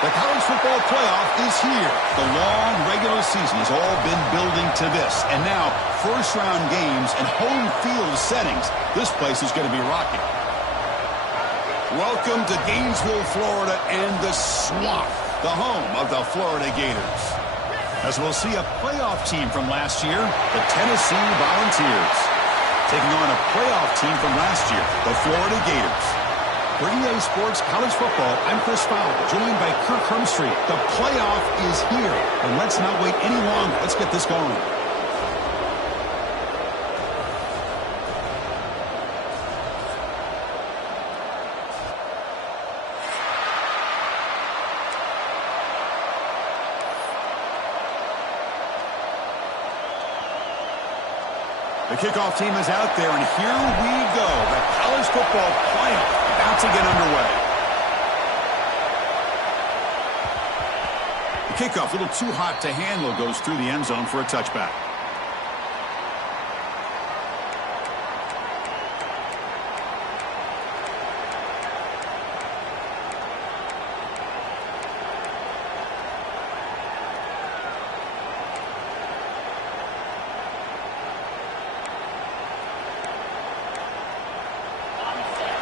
The college football playoff is here. The long regular season has all been building to this. And now, first-round games and home field settings. This place is going to be rocking. Welcome to Gainesville, Florida, and the Swamp, the home of the Florida Gators. As we'll see a playoff team from last year, the Tennessee Volunteers, taking on a playoff team from last year, the Florida Gators. For EA Sports College Football, I'm Chris Fowler, joined by Kirk Hermstreet. The playoff is here, and let's not wait any longer. Let's get this going. The kickoff team is out there, and here we go. The college football playoff about to get underway. The kickoff, a little too hot to handle, goes through the end zone for a touchback.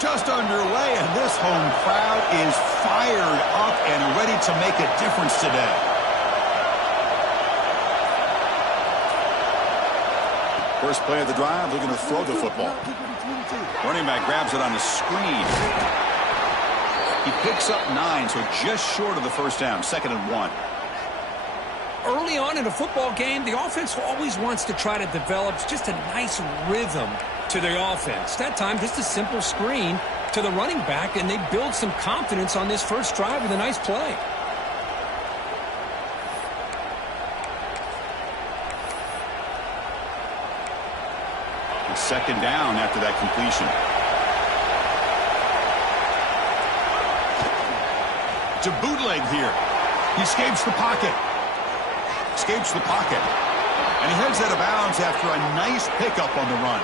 Just underway, and this home crowd is fired up and ready to make a difference today. First play of the drive, looking to throw the football. Running back grabs it on the screen. He picks up 9, so just short of the first down, 2nd and 1. Early on in a football game, the offense always wants to try to develop just a nice rhythm to the offense. That time, just a simple screen to the running back, and they build some confidence on this first drive with a nice play. It's 2nd down after that completion. It's a bootleg here. He escapes the pocket. And he heads out of bounds after a nice pickup on the run.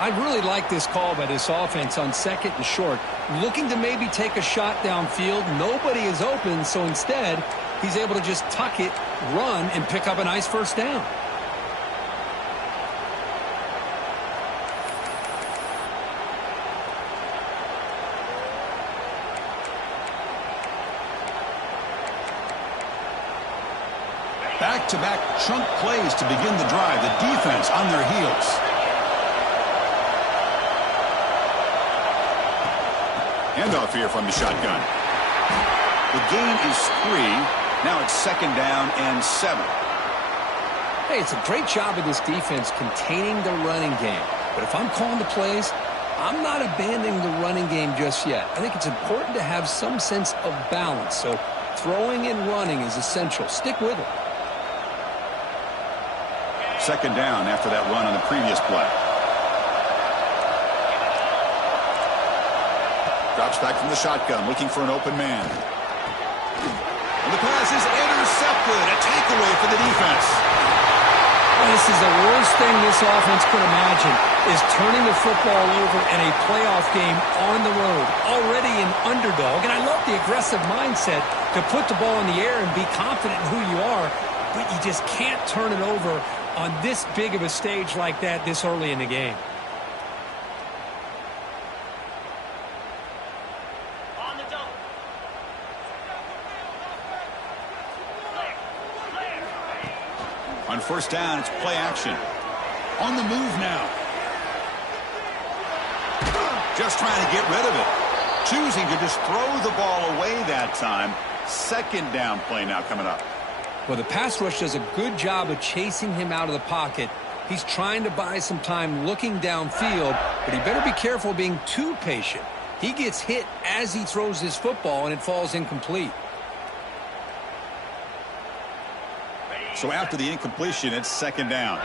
I really like this call by this offense on 2nd and short. Looking to maybe take a shot downfield. Nobody is open, so instead, he's able to just tuck it, run, and pick up a nice first down. Back-to-back chunk plays to begin the drive. The defense on their heels. Handoff here from the shotgun. The gain is 3. Now it's 2nd down and 7. Hey, it's a great job of this defense containing the running game. But if I'm calling the plays, I'm not abandoning the running game just yet. I think it's important to have some sense of balance. So throwing and running is essential. Stick with it. 2nd down after that run on the previous play. Drops back from the shotgun, looking for an open man. And the pass is intercepted. A takeaway for the defense. Well, this is the worst thing this offense could imagine, is turning the football over in a playoff game on the road. Already an underdog, and I love the aggressive mindset to put the ball in the air and be confident in who you are, but you just can't turn it over on this big of a stage like that this early in the game. On 1st down, it's play action. On the move now. Just trying to get rid of it. Choosing to just throw the ball away that time. 2nd down play now coming up. Well, the pass rush does a good job of chasing him out of the pocket. He's trying to buy some time looking downfield, but he better be careful being too patient. He gets hit as he throws his football, and it falls incomplete. So after the incompletion, it's 2nd down.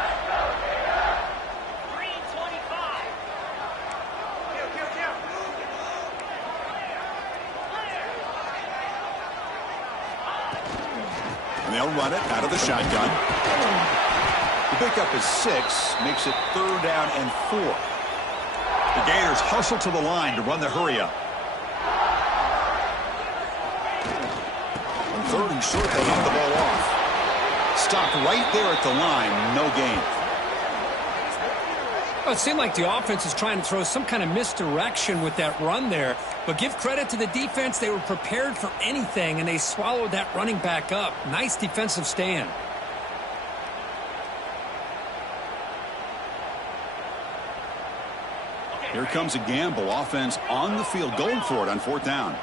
And they'll run it out of the shotgun. The pickup is 6, makes it 3rd down and 4. The Gators hustle to the line to run the hurry up. 3rd and short, they hand the ball off. Stopped right there at the line, no gain. Well, it seemed like the offense is trying to throw some kind of misdirection with that run there. But give credit to the defense. They were prepared for anything, and they swallowed that running back up. Nice defensive stand. Here comes a gamble. Offense on the field, going for it on 4th down.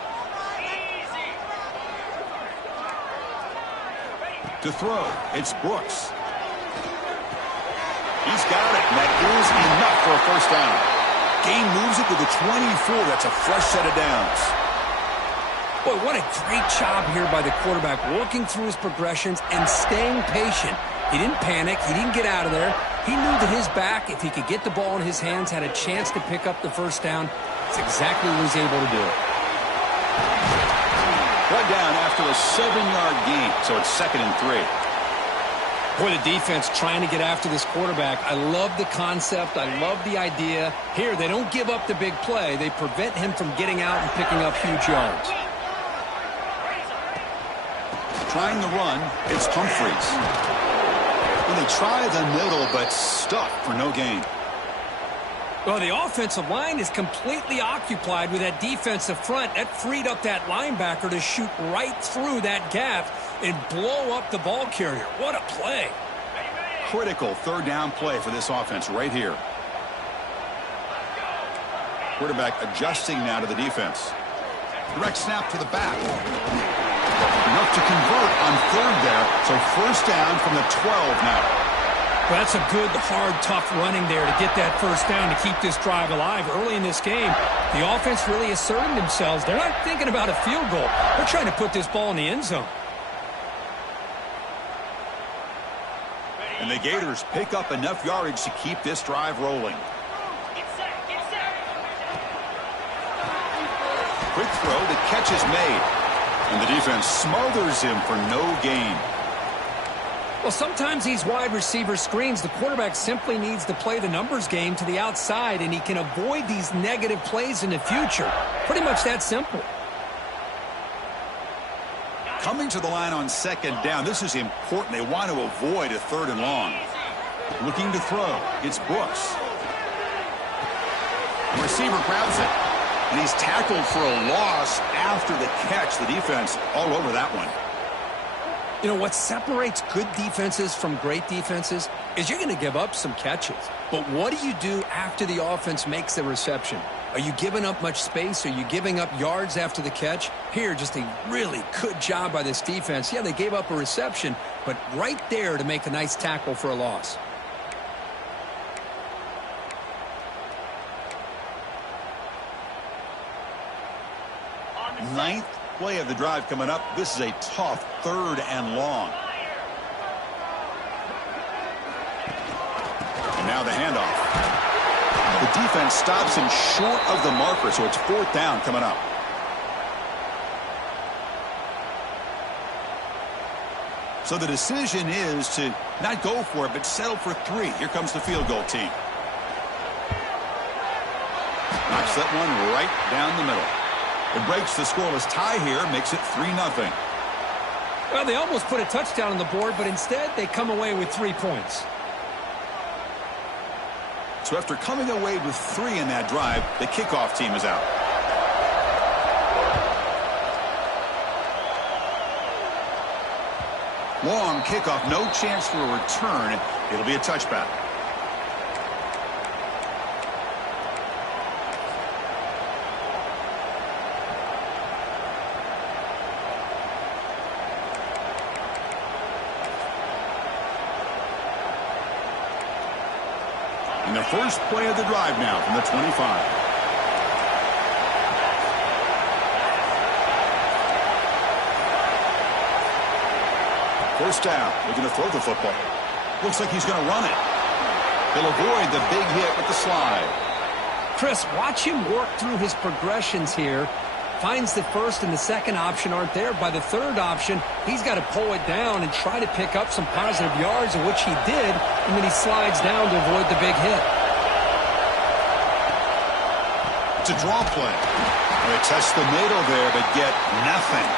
To throw, it's Brooks. He's got it, and that is enough for a 1st down. Gain moves it to the 24. That's a fresh set of downs. Boy, what a great job here by the quarterback, working through his progressions and staying patient. He didn't panic. He didn't get out of there. He knew that his back, if he could get the ball in his hands, had a chance to pick up the 1st down. That's exactly what he's able to do. Brought down after a 7-yard gain, so it's 2nd and 3. Boy, the defense trying to get after this quarterback. I love the concept. I love the idea. Here, they don't give up the big play. They prevent him from getting out and picking up huge yards. Trying the run, it's Humphreys. Well, they try the middle, but stuck for no gain. Well, the offensive line is completely occupied with that defensive front. That freed up that linebacker to shoot right through that gap and blow up the ball carrier. What a play. Critical 3rd down play for this offense right here. Quarterback adjusting now to the defense. Direct snap to the back. Enough to convert on 3rd there, so 1st down from the 12 now. Well, that's a good, hard, tough running there to get that 1st down to keep this drive alive. Early in this game, the offense really asserted themselves. They're not thinking about a field goal. They're trying to put this ball in the end zone. And the Gators pick up enough yardage to keep this drive rolling. Quick throw, the catch is made. And the defense smothers him for no gain. Well, sometimes these wide receiver screens, the quarterback simply needs to play the numbers game to the outside, and he can avoid these negative plays in the future. Pretty much that simple. Coming to the line on 2nd down, this is important. They want to avoid a 3rd and long. Looking to throw, it's Brooks. The receiver grabs it, and he's tackled for a loss after the catch. The defense all over that one. You know, what separates good defenses from great defenses is you're going to give up some catches. But what do you do after the offense makes the reception? Are you giving up much space? Are you giving up yards after the catch? Here, just a really good job by this defense. Yeah, they gave up a reception, but right there to make a nice tackle for a loss. Ninth play of the drive coming up. This is a tough 3rd and long. And now the handoff. The defense stops him short of the marker, so it's 4th down coming up. So the decision is to not go for it, but settle for 3. Here comes the field goal team. Knocks that one right down the middle. It breaks the scoreless tie here, makes it 3-0. Well, they almost put a touchdown on the board, but instead they come away with 3 points. So after coming away with 3 in that drive, the kickoff team is out. Long kickoff, no chance for a return. It'll be a touchback. And the first play of the drive now from the 25. First down, looking to throw the football. Looks like he's going to run it. He'll avoid the big hit with the slide. Chris, watch him work through his progressions here. Finds the first and the second option aren't there. By the third option, he's got to pull it down and try to pick up some positive yards, which he did, and then he slides down to avoid the big hit. It's a draw play. They test the middle there, but get nothing.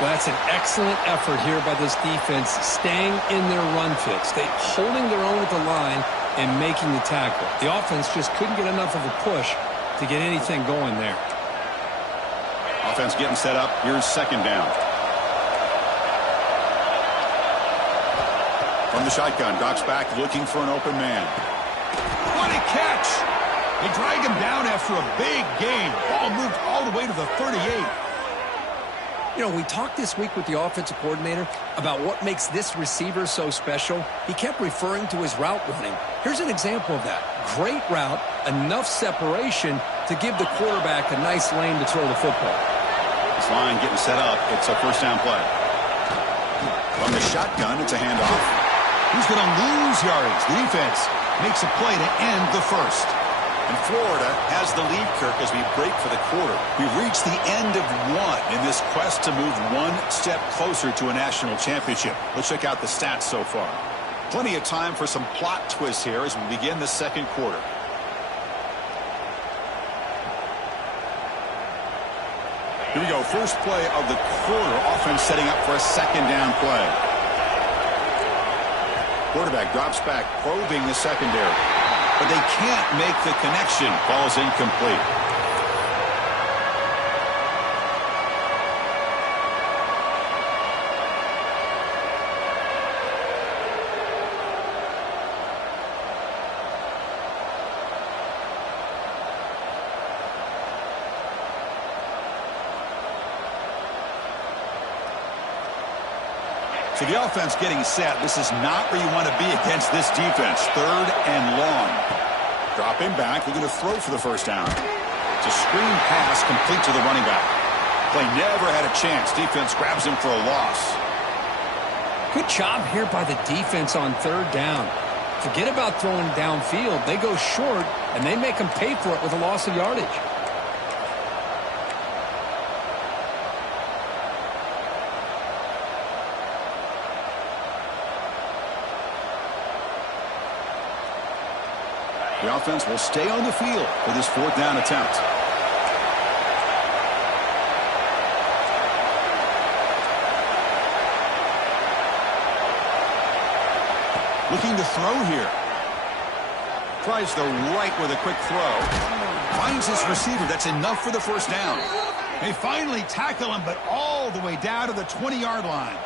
Well, that's an excellent effort here by this defense, staying in their run fits. They holding their own at the line and making the tackle. The offense just couldn't get enough of a push to get anything going there. Offense getting set up. Here's second down. From the shotgun, drops back looking for an open man. What a catch! They drag him down after a big gain. Ball moved all the way to the 38. You know, we talked this week with the offensive coordinator about what makes this receiver so special. He kept referring to his route running. Here's an example of that. Great route, enough separation to give the quarterback a nice lane to throw the football. This line getting set up. It's a first down play. From the shotgun, it's a handoff. Who's going to lose yardage? The defense makes a play to end the first. And Florida has the lead, Kirk, as we break for the quarter. We've reached the end of one in this quest to move one step closer to a national championship. Let's check out the stats so far. Plenty of time for some plot twists here as we begin the second quarter. Here we go. First play of the quarter. Offense setting up for a second down play. Quarterback drops back, probing the secondary. But they can't make the connection. Ball's incomplete. So the offense getting set. This is not where you want to be against this defense. Third and long. Dropping back. They're going to throw for the first down. It's a screen pass complete to the running back. Play never had a chance. Defense grabs him for a loss. Good job here by the defense on third down. Forget about throwing downfield. They go short, and they make them pay for it with a loss of yardage. The offense will stay on the field for this fourth down attempt. Looking to throw here. Tries the right with a quick throw. Finds his receiver. That's enough for the first down. They finally tackle him, but all the way down to the 20-yard line.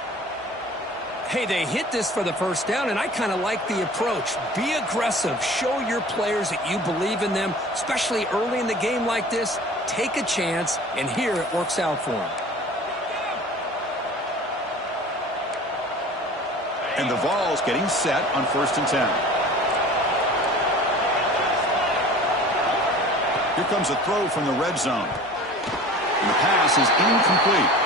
Hey, they hit this for the first down, and I kind of like the approach. Be aggressive. Show your players that you believe in them, especially early in the game like this. Take a chance, and here it works out for them. And the Vols getting set on 1st and 10. Here comes a throw from the red zone. And the pass is incomplete.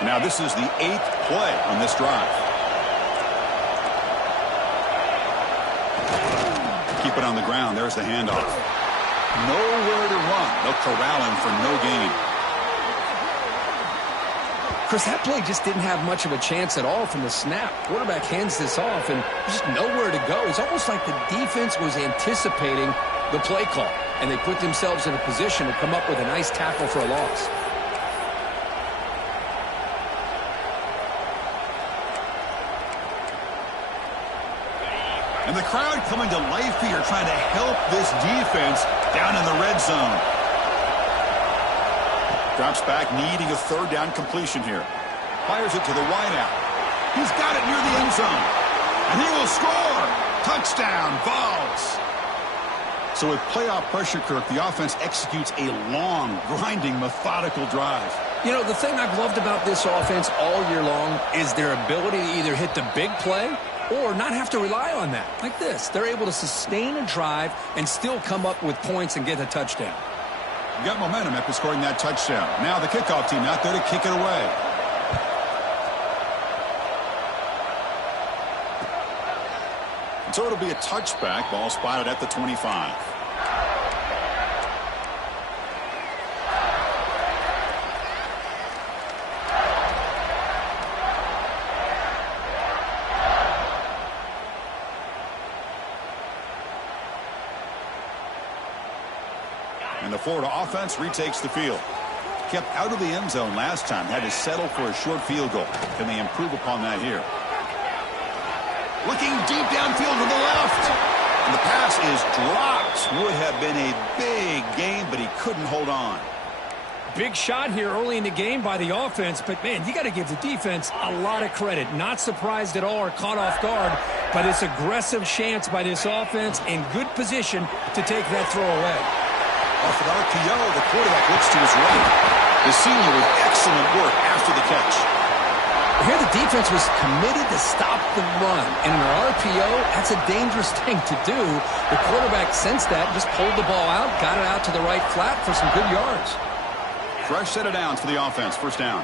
Now this is the 8th play on this drive. Keep it on the ground. There's the handoff. Nowhere to run. They'll corral him for no gain. Chris, that play just didn't have much of a chance at all from the snap. Quarterback hands this off and just nowhere to go. It's almost like the defense was anticipating the play call, and they put themselves in a position to come up with a nice tackle for a loss. And the crowd coming to life here, trying to help this defense down in the red zone. Drops back, needing a third down completion here. Fires it to the wideout. He's got it near the end zone. And he will score. Touchdown, Vols. So with playoff pressure, Kirk, the offense executes a long, grinding, methodical drive. You know, the thing I've loved about this offense all year long is their ability to either hit the big play or not have to rely on that. Like this, they're able to sustain a drive and still come up with points and get a touchdown. You got momentum after scoring that touchdown. Now the kickoff team out there to kick it away. And so it'll be a touchback. Ball spotted at the 25. And the Florida offense retakes the field. Kept out of the end zone last time. Had to settle for a short field goal. Can they improve upon that here? Looking deep downfield to the left. And the pass is dropped. Would have been a big gain, but he couldn't hold on. Big shot here early in the game by the offense, but, man, you got to give the defense a lot of credit. Not surprised at all or caught off guard, but it's aggressive chance by this offense in good position to take that throw away. Off an RPO, the quarterback looks to his right. The senior with excellent work after the catch. Here the defense was committed to stop the run. And in an RPO, that's a dangerous thing to do. The quarterback sensed that, just pulled the ball out, got it out to the right flat for some good yards. Fresh set of downs for the offense. First down.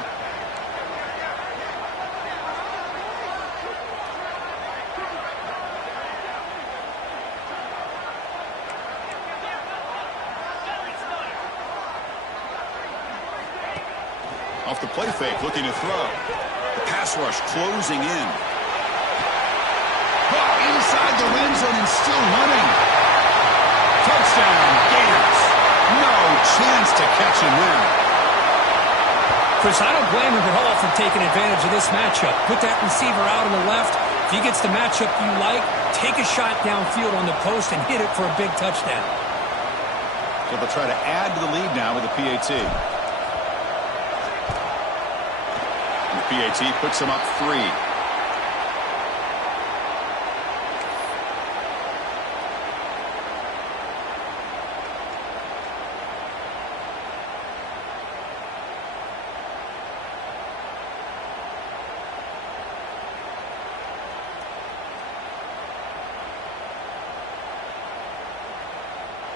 Off the play fake, looking to throw. The pass rush closing in. Ball inside the end zone and still running. Touchdown, Gators. No chance to catch him there. Chris, I don't blame him at all for taking advantage of this matchup. Put that receiver out on the left. If he gets the matchup you like, take a shot downfield on the post and hit it for a big touchdown. So they'll try to add to the lead now with a PAT. PAT puts him up 3.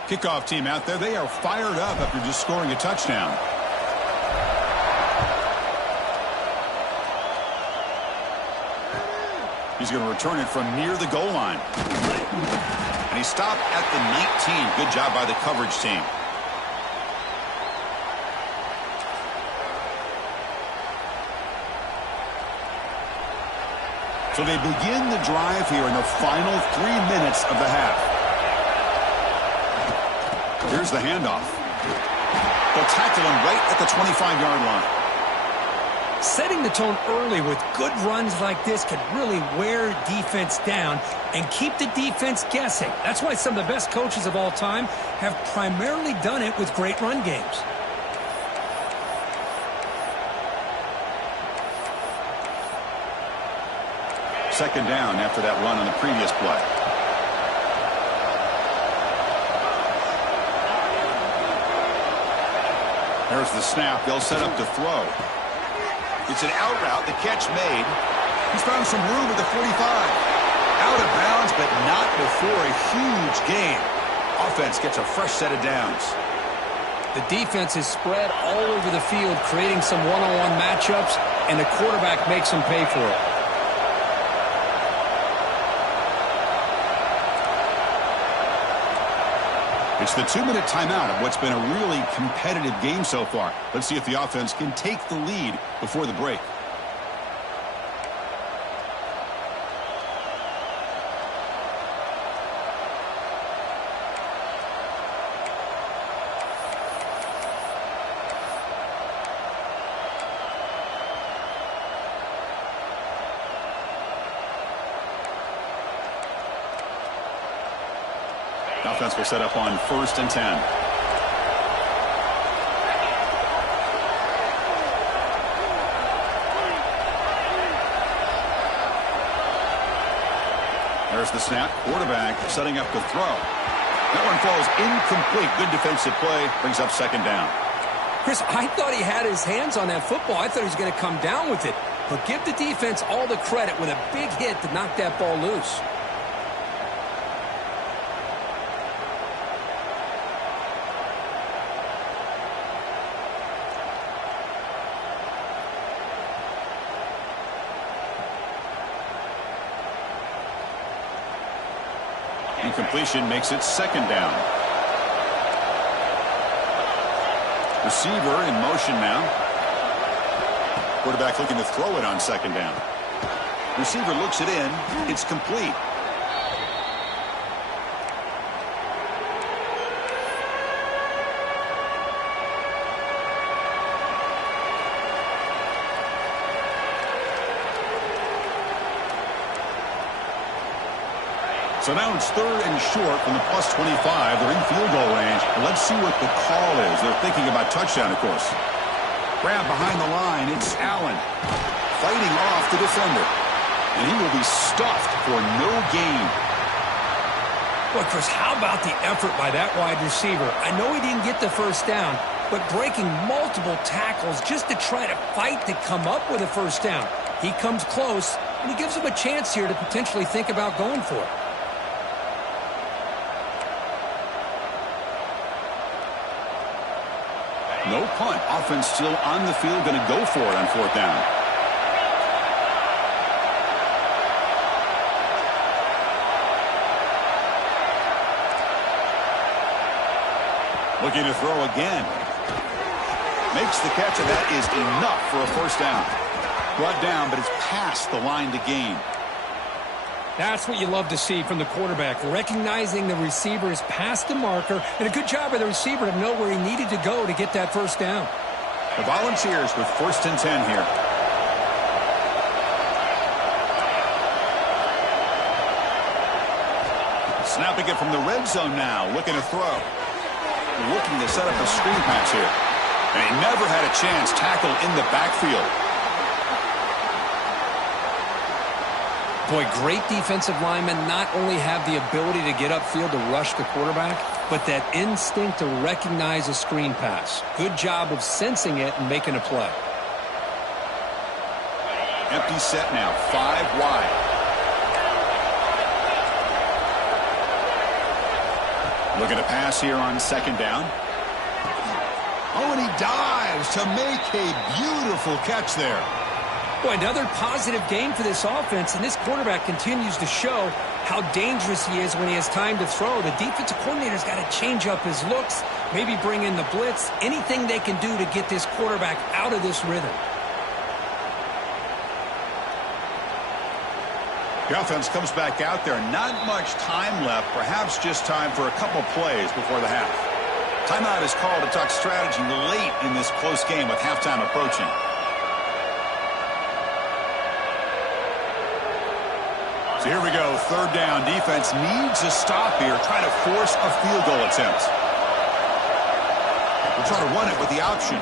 Kickoff team out there. They are fired up after just scoring a touchdown. He's going to return it from near the goal line. And he stopped at the 19. Good job by the coverage team. So they begin the drive here in the final 3 minutes of the half. Here's the handoff. They'll tackle him right at the 25-yard line. Setting the tone early with good runs like this can really wear defense down and keep the defense guessing. That's why some of the best coaches of all time have primarily done it with great run games. Second down after that run on the previous play. There's the snap. They'll set up to throw. It's an out route. The catch made. He's found some room at the 45. Out of bounds, but not before a huge gain. Offense gets a fresh set of downs. The defense is spread all over the field, creating some one-on-one matchups, and the quarterback makes them pay for it. It's the 2-minute timeout of what's been a really competitive game so far. Let's see if the offense can take the lead before the break. Offense will set up on 1st and 10. There's the snap. Quarterback setting up to throw. That one falls incomplete. Good defensive play. Brings up 2nd down. Chris, I thought he had his hands on that football. I thought he was going to come down with it. But give the defense all the credit with a big hit to knock that ball loose. Incompletion makes it second down. Receiver in motion now. Quarterback looking to throw it on second down. Receiver looks it in. It's complete. So now it's third and short from the plus 25. They're in field goal range. Let's see what the call is. They're thinking about touchdown, of course. Grab behind the line. It's Allen fighting off the defender. And he will be stuffed for no gain. Boy, Chris, how about the effort by that wide receiver? I know he didn't get the first down, but breaking multiple tackles just to try to fight to come up with a first down. He comes close, and he gives him a chance here to potentially think about going for it. No punt. Offense still on the field, going to go for it on fourth down. Looking to throw again. Makes the catch, and that is enough for a first down. Brought down, but it's past the line to gain. That's what you love to see from the quarterback, recognizing the receiver is past the marker, and a good job by the receiver to know where he needed to go to get that first down. The Volunteers with first and 10 here. Snapping it from the red zone now, looking to throw. Looking to set up a screen pass here. And he never had a chance tackled in the backfield. Boy, great defensive linemen not only have the ability to get upfield to rush the quarterback, but that instinct to recognize a screen pass. Good job of sensing it and making a play. Empty set now, 5 wide. Looking to pass here on second down. Oh, and he dives to make a beautiful catch there. Boy, another positive game for this offense, and this quarterback continues to show how dangerous he is when he has time to throw. The defensive coordinator's got to change up his looks, maybe bring in the blitz, anything they can do to get this quarterback out of this rhythm. The offense comes back out there. Not much time left, perhaps just time for a couple plays before the half. Timeout is called to talk strategy late in this close game with halftime approaching. So here we go, third down. Defense needs a stop here, trying to force a field goal attempt. We'll try to run it with the option.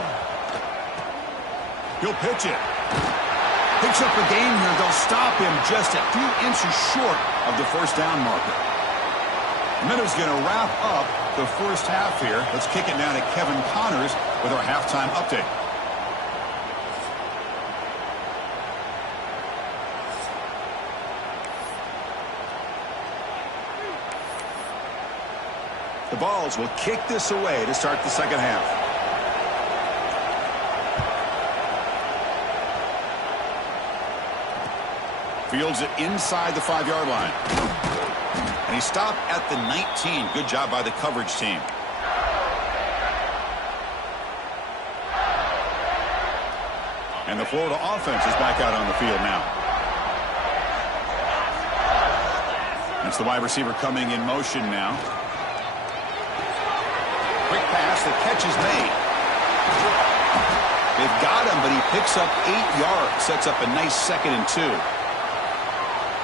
He'll pitch it. Picks up a gain here. They'll stop him just a few inches short of the first down marker. And then he's going to wrap up the first half here. Let's kick it now to Kevin Connors with our halftime update. The Vols will kick this away to start the second half. Fields it inside the 5-yard line. And he stopped at the 19. Good job by the coverage team. And the Florida offense is back out on the field now. That's the wide receiver coming in motion now. Quick pass, the catch is made. They've got him, but he picks up 8 yards. Sets up a nice 2nd and 2.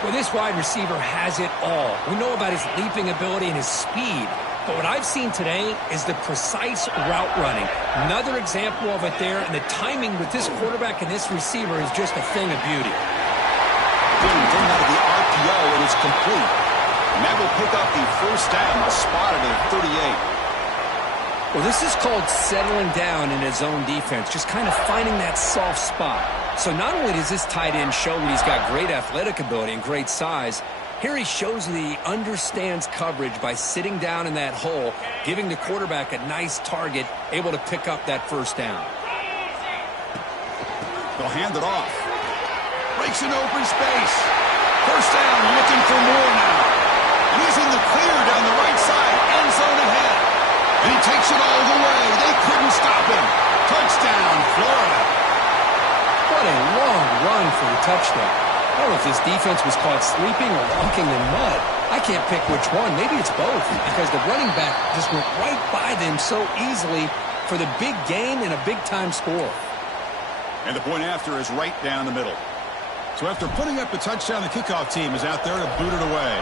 Well, this wide receiver has it all. We know about his leaping ability and his speed. But what I've seen today is the precise route running. Another example of it there, and the timing with this quarterback and this receiver is just a thing of beauty. Getting out of the RPO, and it's complete. And that will pick up the first down, spotted at 38. Well, this is called settling down in his own defense, just kind of finding that soft spot. So not only does this tight end show that he's got great athletic ability and great size, here he shows that he understands coverage by sitting down in that hole, giving the quarterback a nice target, able to pick up that first down. They'll hand it off. Breaks an open space. First down, looking for more now. And he's in the clear he takes it all the way. They couldn't stop him. Touchdown, Florida. What a long run for the touchdown. I don't know if this defense was caught sleeping or walking in mud. I can't pick which one. Maybe it's both, because the running back just went right by them so easily for the big gain and a big-time score. And the point after is right down the middle. So after putting up the touchdown, the kickoff team is out there to boot it away.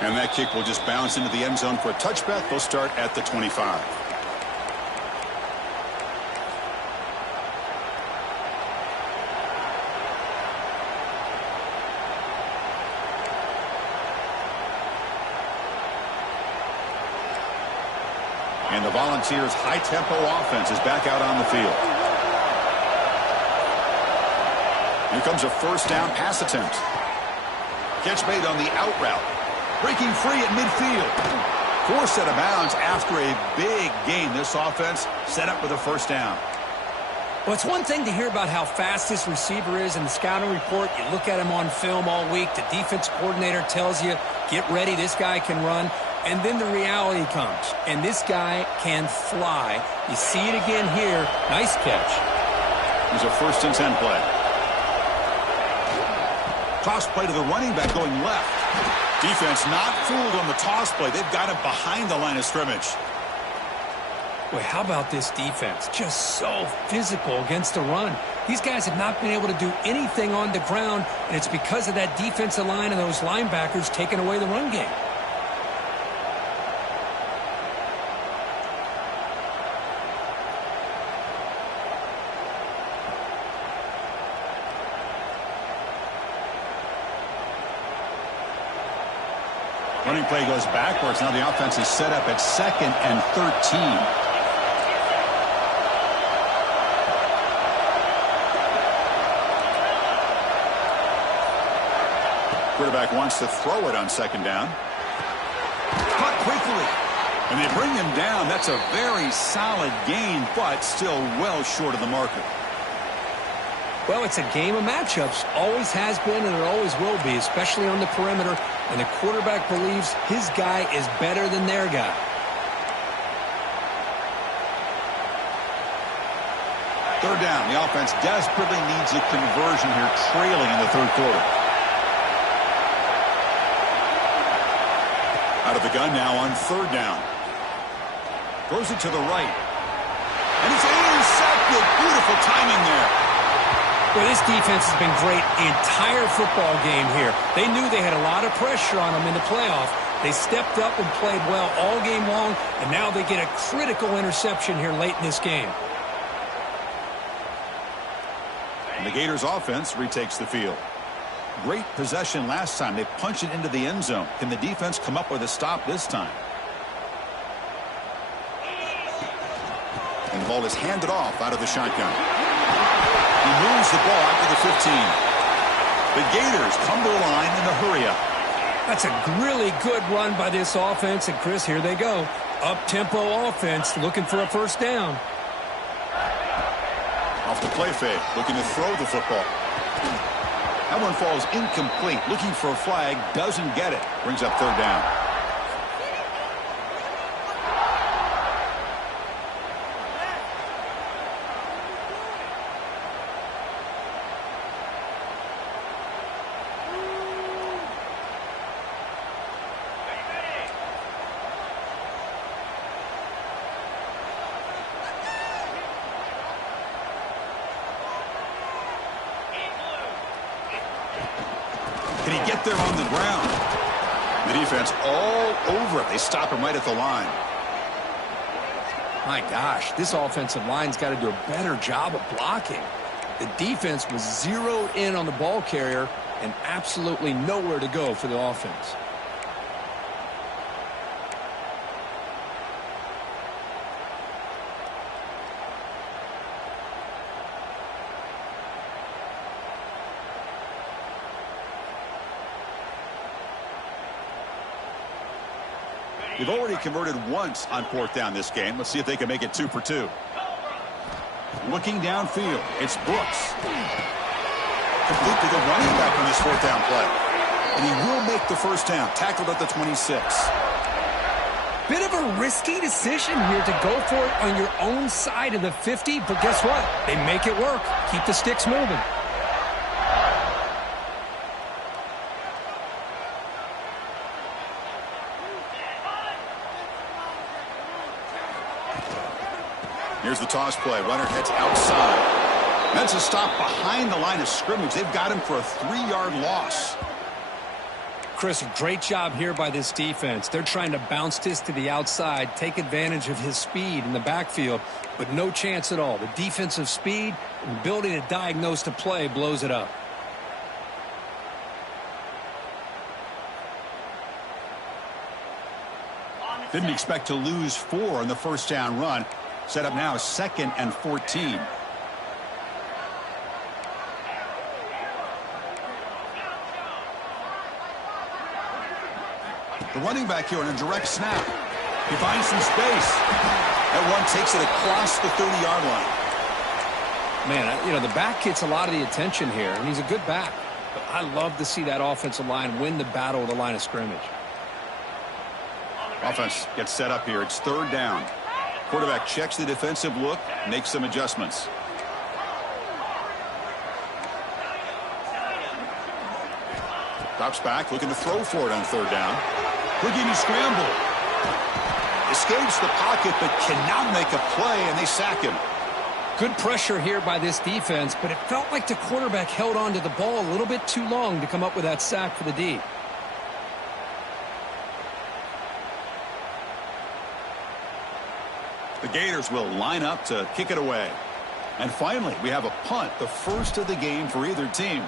And that kick will just bounce into the end zone for a touchback. They'll start at the 25. And the Volunteers' high-tempo offense is back out on the field. Here comes a first down pass attempt. Catch made on the out route. Breaking free at midfield. Forced out of bounds after a big gain. This offense set up with a first down. Well, it's one thing to hear about how fast this receiver is in the scouting report. You look at him on film all week. The defense coordinator tells you, get ready, this guy can run. And then the reality comes, and this guy can fly. You see it again here. Nice catch. Here's a 1st and 10 play. Toss play to the running back going left. Defense not fooled on the toss play. They've got it behind the line of scrimmage. Boy, how about this defense? Just so physical against the run. These guys have not been able to do anything on the ground, and it's because of that defensive line and those linebackers taking away the run game. Running play goes backwards. Now the offense is set up at 2nd and 13. Quarterback wants to throw it on 2nd down. Caught quickly. And they bring him down. That's a very solid gain, but still well short of the marker. Well, it's a game of matchups. Always has been, and it always will be, especially on the perimeter. And the quarterback believes his guy is better than their guy. Third down. The offense desperately needs a conversion here, trailing in the 3rd quarter. Out of the gun now on 3rd down. Throws it to the right. And it's intercepted. Beautiful timing there. Well, this defense has been great the entire football game here. They knew they had a lot of pressure on them in the playoff. They stepped up and played well all game long, and now they get a critical interception here late in this game. And the Gators offense retakes the field. Great possession last time. They punch it into the end zone. Can the defense come up with a stop this time? And the ball is handed off out of the shotgun. He moves the ball out to the 15. The Gators come to the line in a hurry-up. That's a really good run by this offense. And, Chris, here they go. Up-tempo offense looking for a first down. Off the play fake, looking to throw the football. That one falls incomplete. Looking for a flag, doesn't get it. Brings up 3rd down. Can he get there on the ground? The defense all over it. They stop him right at the line. My gosh, this offensive line's got to do a better job of blocking. The defense was zeroed in on the ball carrier and absolutely nowhere to go for the offense. They've already converted once on 4th down this game. Let's see if they can make it 2 for 2. Looking downfield, it's Brooks. Complete to the running back on this 4th down play. And he will make the first down, tackled at the 26. Bit of a risky decision here to go for it on your own side of the 50, but guess what? They make it work. Keep the sticks moving. Here's the toss play. Runner heads outside. That's a stop behind the line of scrimmage. They've got him for a 3-yard loss. Chris, great job here by this defense. They're trying to bounce this to the outside, take advantage of his speed in the backfield, but no chance at all. The defensive speed and ability to diagnose the play blows it up. Didn't expect to lose 4 on the first down run. Set up now 2nd and 14. The running back here on a direct snap. He finds some space. That one takes it across the 30-yard line. Man, you know, the back gets a lot of the attention here, and he's a good back. But I love to see that offensive line win the battle of the line of scrimmage. Offense gets set up here. It's 3rd down. Quarterback checks the defensive look, makes some adjustments. Drops back, looking to throw for it on 3rd down. Houdini scramble. Escapes the pocket, but cannot make a play, and they sack him. Good pressure here by this defense, but it felt like the quarterback held on to the ball a little bit too long to come up with that sack for the D. The Gators will line up to kick it away. And finally, we have a punt, the first of the game for either team.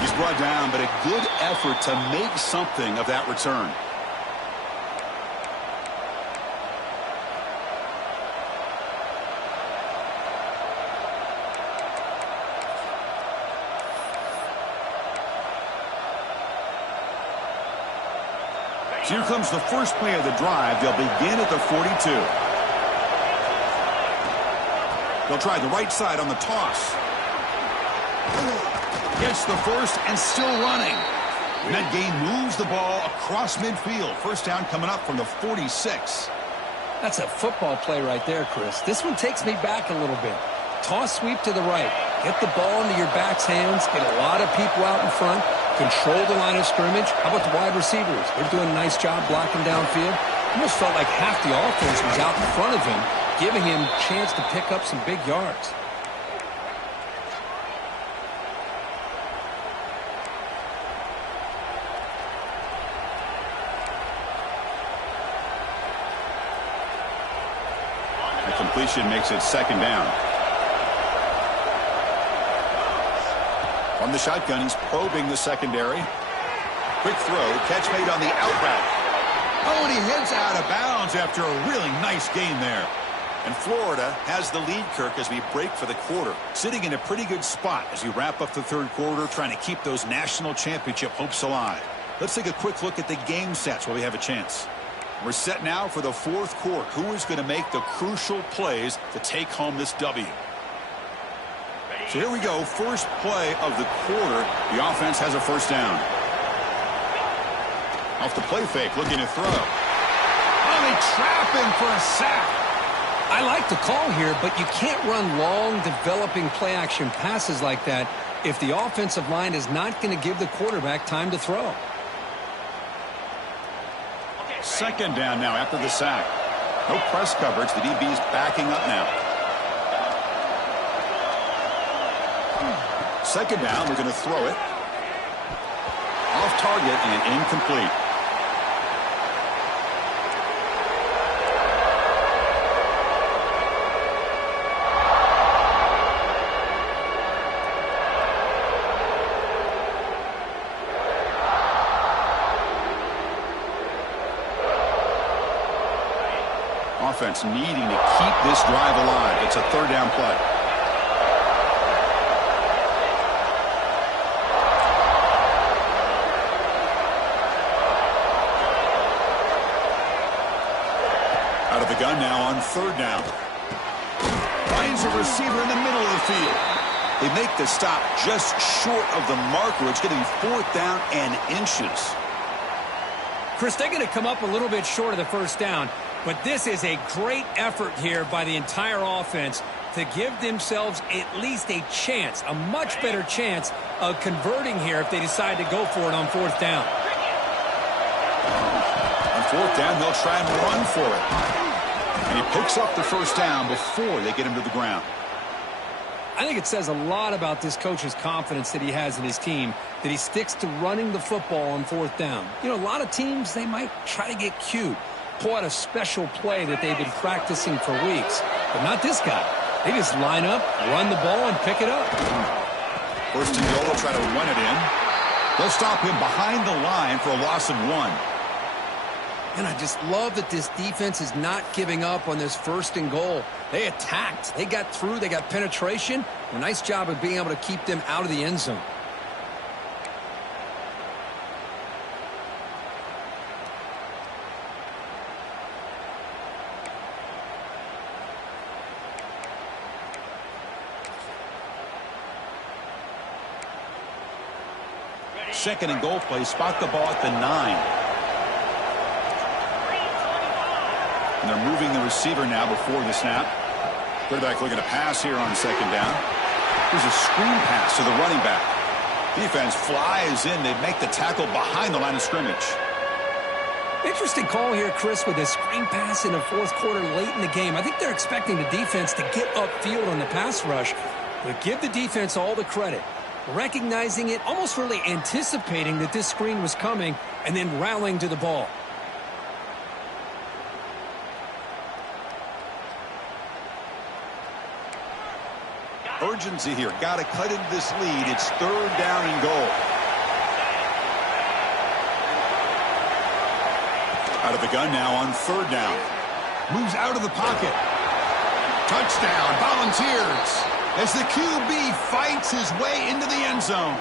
He's brought down, but a good effort to make something of that return. So here comes the first play of the drive. They'll begin at the 42. They'll try the right side on the toss. Gets the first and still running. And that gain moves the ball across midfield. First down coming up from the 46. That's a football play right there, Chris. This one takes me back a little bit. Toss sweep to the right. Get the ball into your back's hands. Get a lot of people out in front. Control the line of scrimmage. How about the wide receivers? They're doing a nice job blocking downfield. Almost felt like half the offense was out in front of him, giving him a chance to pick up some big yards. The completion makes it 2nd down. From the shotgun, he's probing the secondary. Quick throw, catch made on the out route. Oh, and he heads out of bounds after a really nice game there. And Florida has the lead, Kirk, as we break for the quarter. Sitting in a pretty good spot as we wrap up the 3rd quarter, trying to keep those national championship hopes alive. Let's take a quick look at the game sets while we have a chance. We're set now for the 4th quarter. Who is going to make the crucial plays to take home this W? So here we go, first play of the quarter. The offense has a first down. Off the play fake, looking to throw. Oh, they trap him for a sack. I like the call here, but you can't run long, developing play-action passes like that if the offensive line is not going to give the quarterback time to throw. 2nd down now after the sack. No press coverage. The DB's backing up now. 2nd down, they're going to throw it. Off target and incomplete. Offense needing to keep this drive alive. It's a 3rd down play. Out of the gun now on 3rd down. finds a receiver in the middle of the field. They make the stop just short of the marker. It's going to be 4th down and inches. Chris, they're going to come up a little bit short of the first down, but this is a great effort here by the entire offense to give themselves at least a chance, a much better chance of converting here if they decide to go for it on 4th down. On 4th down, they'll try and run for it. And he picks up the first down before they get him to the ground. I think it says a lot about this coach's confidence that he has in his team, that he sticks to running the football on 4th down. You know, a lot of teams, they might try to get cute, pull out a special play that they've been practicing for weeks. But not this guy. They just line up, run the ball, and pick it up. First and goal, they'll try to run it in. They'll stop him behind the line for a loss of 1. And I just love that this defense is not giving up on this 1st and goal. They attacked. They got through. They got penetration. A nice job of being able to keep them out of the end zone. Second and goal play. Spot the ball at the 9. And they're moving the receiver now before the snap. Quarterback looking to pass here on 2nd down. Here's a screen pass to the running back. Defense flies in. They make the tackle behind the line of scrimmage. Interesting call here, Chris, with a screen pass in the 4th quarter late in the game. I think they're expecting the defense to get upfield on the pass rush. But give the defense all the credit. Recognizing it, almost really anticipating that this screen was coming, and then rallying to the ball. Urgency here. Got to cut into this lead. It's 3rd down and goal. Out of the gun now on 3rd down. Moves out of the pocket. Touchdown, Volunteers. As the QB fights his way into the end zone.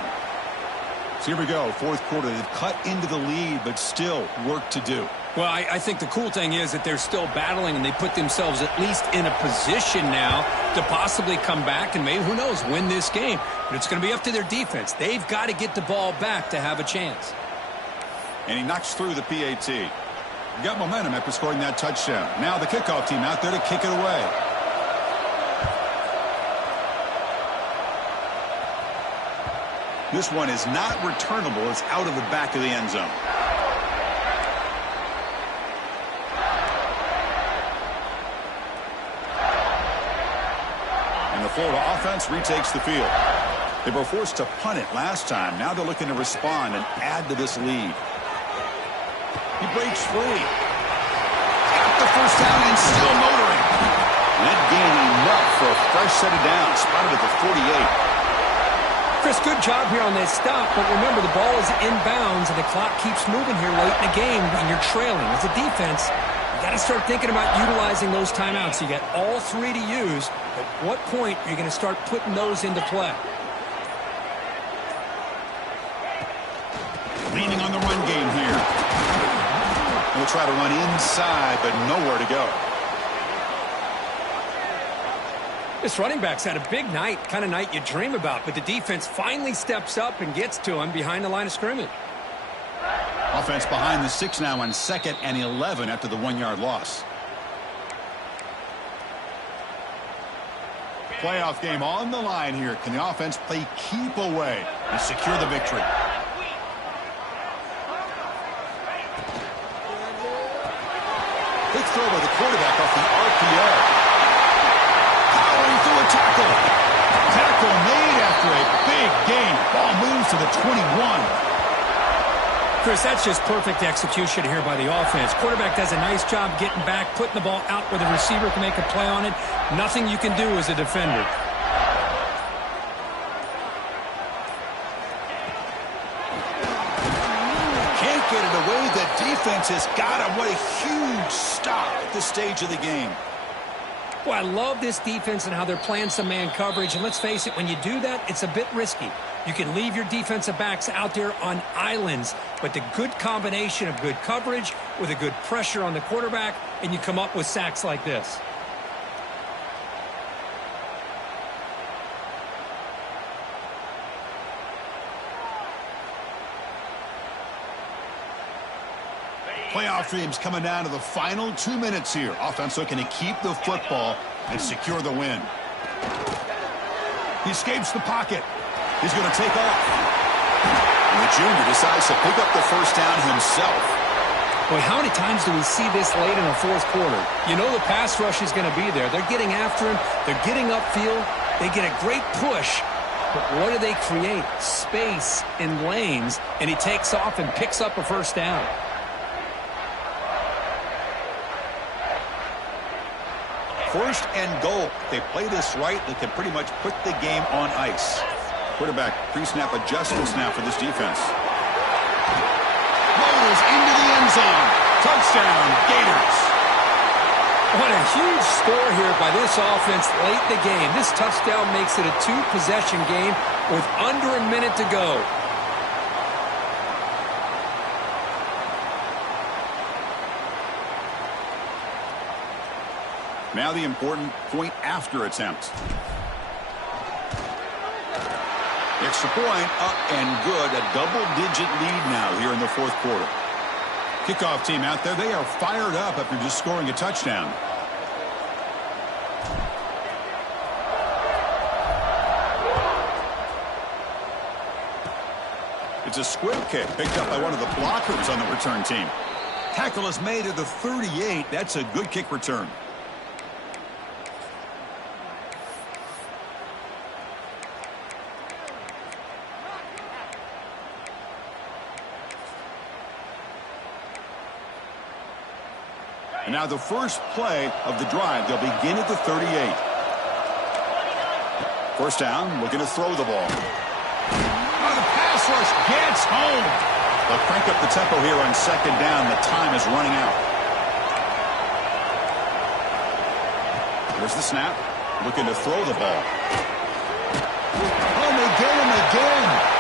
So here we go, 4th quarter. They've cut into the lead, but still work to do. Well, I think the cool thing is that they're still battling, and they put themselves at least in a position now to possibly come back and maybe, who knows, win this game. But it's going to be up to their defense. They've got to get the ball back to have a chance. And he knocks through the PAT. He got momentum after scoring that touchdown. Now the kickoff team out there to kick it away. This one is not returnable. It's out of the back of the end zone. And the Florida offense retakes the field. They were forced to punt it last time. Now they're looking to respond and add to this lead. He breaks free. Got the first down and still motoring. That gain enough for a fresh set of downs. Spotted at the 48. Chris, good job here on this stop, but remember the ball is inbounds and the clock keeps moving here late in the game and you're trailing. As a defense, you got to start thinking about utilizing those timeouts. You got all 3 to use. At what point are you going to start putting those into play? Leaning on the run game here. We'll try to run inside, but nowhere to go. This running back's had a big night, kind of night you dream about, but the defense finally steps up and gets to him behind the line of scrimmage. Offense behind the 6 now on 2nd and 11 after the 1-yard loss. Playoff game on the line here. Can the offense play keep away and secure the victory? Quick throw by the quarterback off the RPO. Powering through a tackle. Tackle made after a big gain. Ball moves to the 21. Chris, that's just perfect execution here by the offense. Quarterback does a nice job getting back, putting the ball out where the receiver can make a play on it. Nothing you can do as a defender. Can't get it away. The defense has got him. What a huge stop at this stage of the game. Well, I love this defense and how they're playing some man coverage. And let's face it, when you do that, it's a bit risky. You can leave your defensive backs out there on islands, but the good combination of good coverage with a good pressure on the quarterback, and you come up with sacks like this. Playoff dreams coming down to the final 2 minutes here. Offense looking to keep the football and secure the win. He escapes the pocket. He's going to take off. And the junior decides to pick up the first down himself. Boy, how many times do we see this late in the fourth quarter? You know the pass rush is going to be there. They're getting after him. They're getting upfield. They get a great push. But what do they create? Space in lanes. And he takes off and picks up a first down. First and goal. If they play this right, they can pretty much put the game on ice. Quarterback pre-snap adjustments now for this defense. Rolls into the end zone. Touchdown, Gators. What a huge score here by this offense late in the game. This touchdown makes it a two-possession game with under a minute to go. Now the important point after attempt. Extra point, up and good. A double-digit lead now here in the fourth quarter. Kickoff team out there, they are fired up after just scoring a touchdown. It's a squib kick picked up by one of the blockers on the return team. Tackle is made at the 38. That's a good kick return. And now the first play of the drive. They'll begin at the 38. First down, looking to throw the ball. Oh, the pass rush gets home. They'll crank up the tempo here on second down. The time is running out. Here's the snap. Looking to throw the ball. Oh, they get him again.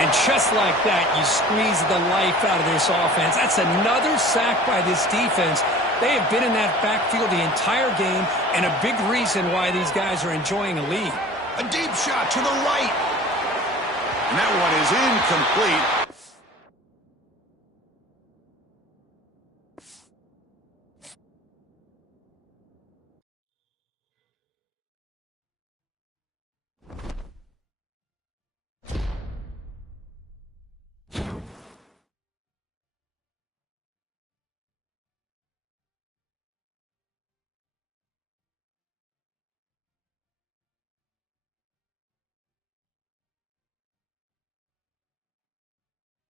And just like that, you squeeze the life out of this offense. That's another sack by this defense. They have been in that backfield the entire game, and a big reason why these guys are enjoying a lead. A deep shot to the right. And that one is incomplete.